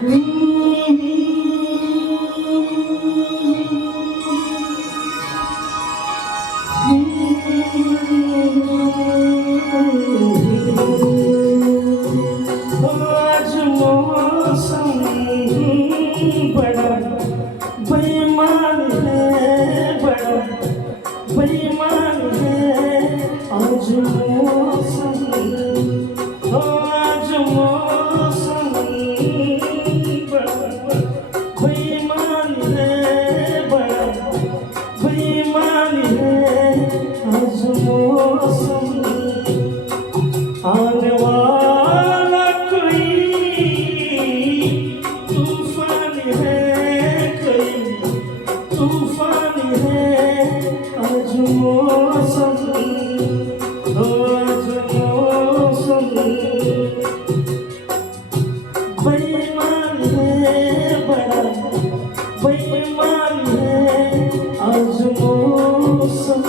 आज मौसम बड़ा बेईमान है, बड़ा बेईमान है। आज मौसम, आज मौसम बड़ा बेईमान है, बड़ा बेईमान है। आज मौसम आने वाला कोई तूफान है, कोई तूफान है। आज मौसम, आज मौसम बेईमान है, बड़ा बेईमान है। आज मौसम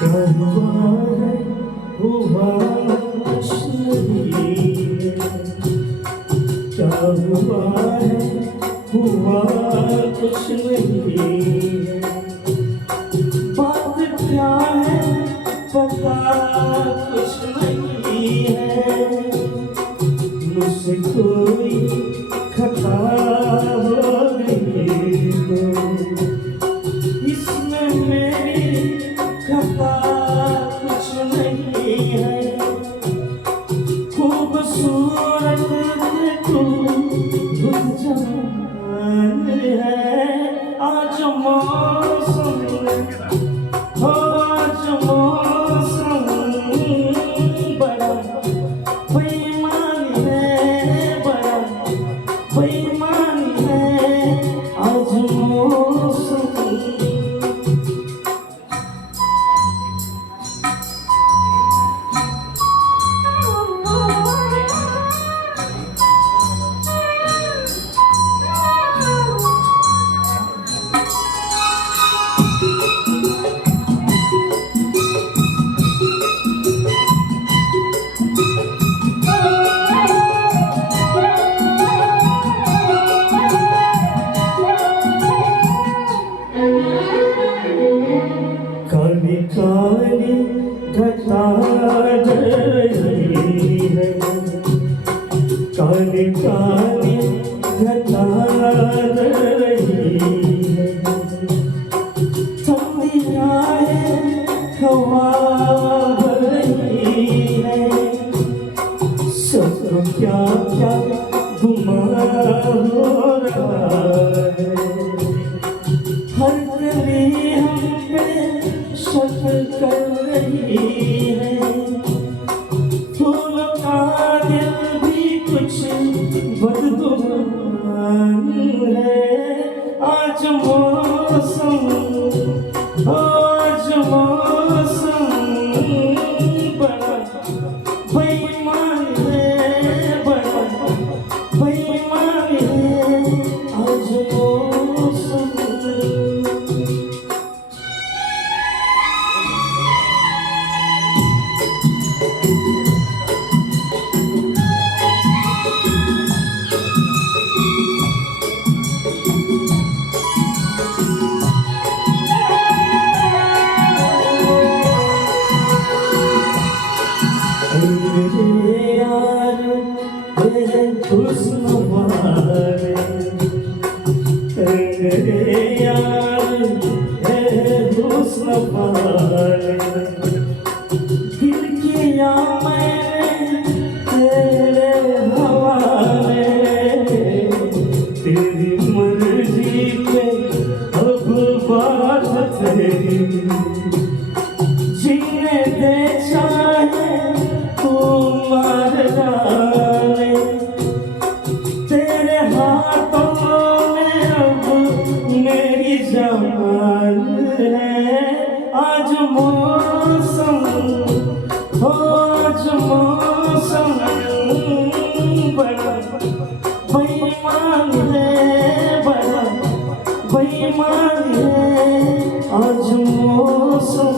क्या हुआ है, हुआ कुछ नहीं है। क्या हुआ है, हुआ कुछ नहीं है। बात क्या है, पता कुछ नहीं है। मुझसे कोई खता हो गई तो इसमें मेरी खता कुछ नहीं है। खूबसूरत तू जवान है। आज मौसम, आज मौसम बड़ा बेईमान है, बड़ा बेईमान है। आज मौसम काली काली घटा रही है, काली काली घटा रही है। ठंडी आए हवा रही है। सब क्या क्या घुमा हो रहा है। हर गली हम पे शक कर रही है। फूल का दिल भी कुछ बदगुमान है। आज मौसम, आज मौसम बड़ा बेईमान है, बड़ा बेईमान है। आज मौसम यार हुस्न वाले, यार हुस्न वाले। दिल किया मैंने तेरे हवाले। तेरी मर्जी पे अब बात तेरी। जीने दे चाहे मौसम, आज मौसम बड़ा बेईमान है, बड़ा बेईमान है। आज मौसम